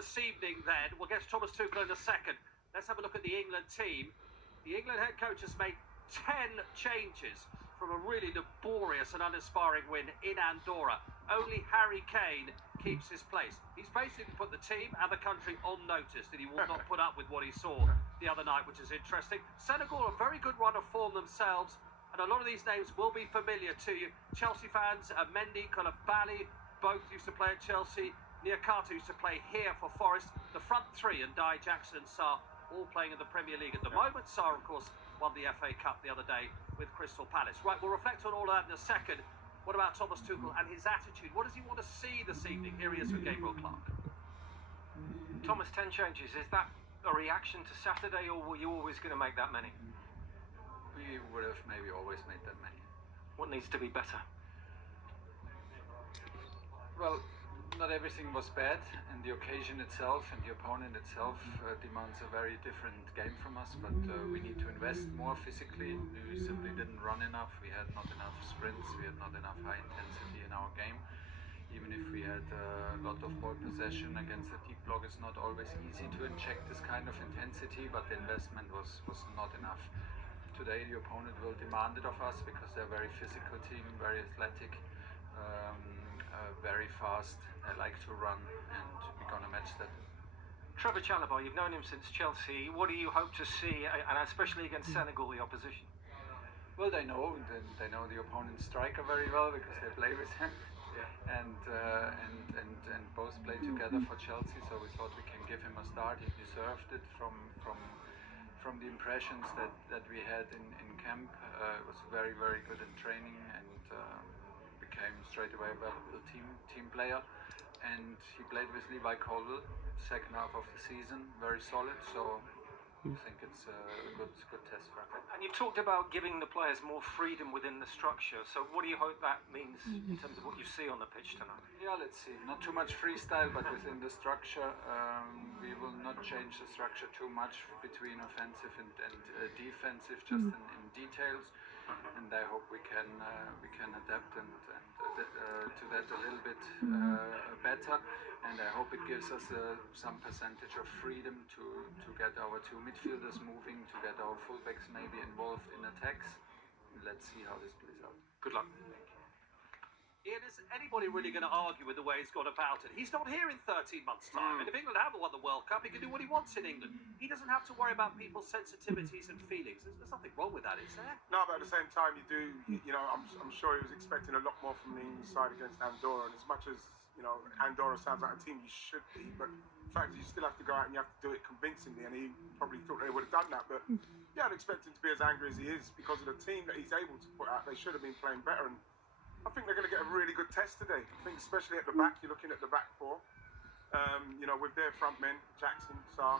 this evening then. We'll get to Thomas Tuchel in a second. Let's have a look at the England team. The England head coach has made 10 changes from a really laborious and uninspiring win in Andorra. Only Harry Kane keeps his place. He's basically put the team and the country on notice that he will not put up with what he saw the other night, which is interesting. Senegal, a very good run of form themselves, and a lot of these names will be familiar to you. Chelsea fans, Mendy, Koulibaly, both used to play at Chelsea. Niakhaté used to play here for Forest. The front three, and Dye, Jackson and Sarr, all playing in the Premier League at the moment. Sarr, of course, won the FA Cup the other day with Crystal Palace. Right, we'll reflect on all of that in a second. What about Thomas Tuchel and his attitude? What does he want to see this evening? Here he is with Gabriel Clark. Thomas, 10 changes. Is that a reaction to Saturday, or were you always going to make that many? We would have maybe always made that many. What needs to be better? Well, not everything was bad, and the occasion itself and the opponent itself demands a very different game from us, but we need to invest more physically. We simply didn't run enough, we had not enough sprints, we had not enough high intensity in our game. Even if we had a lot of ball possession against a deep block, it's not always easy to inject this kind of intensity, but the investment was not enough. Today the opponent will demand it of us because they're a very physical team, very athletic, very fast. They like to run, and we're going to match that. Trevor Chalobah, you've known him since Chelsea. What do you hope to see, and especially against Senegal, the opposition? Well, they know the opponent's striker very well because they play with him, and both play together for Chelsea. So we thought we can give him a start. He deserved it from the impressions that we had in camp. It was very good in training, and became straight away a valuable team player. And he played with Levi Colwill second half of the season, very solid. So I think it's a good test for him. And you talked about giving the players more freedom within the structure. So what do you hope that means in terms of what you see on the pitch tonight? Yeah, let's see. Not too much freestyle, but within the structure, we will not change the structure too much between offensive and defensive, just in details. And I hope we can adapt and to that a little bit better. And I hope it gives us some percentage of freedom to get our two midfielders moving, to get our fullbacks maybe involved in attacks. Let's see how this plays out. Good luck. Ian, is anybody really going to argue with the way he's gone about it? He's not here in 13 months' time, and if England haven't won the World Cup, he can do what he wants in England. He doesn't have to worry about people's sensitivities and feelings. There's nothing wrong with that, is there? No, but at the same time, you do. You know, I'm sure he was expecting a lot more from the England side against Andorra, and as much as Andorra sounds like a team you should be, but the fact is you still have to go out and you have to do it convincingly, and he probably thought they would have done that. But yeah, I'd expect him to be as angry as he is because of the team that he's able to put out. They should have been playing better, and I think they're going to get a really good test today. I think especially at the back, you're looking at the back four, with their front men, Jackson, Sarr,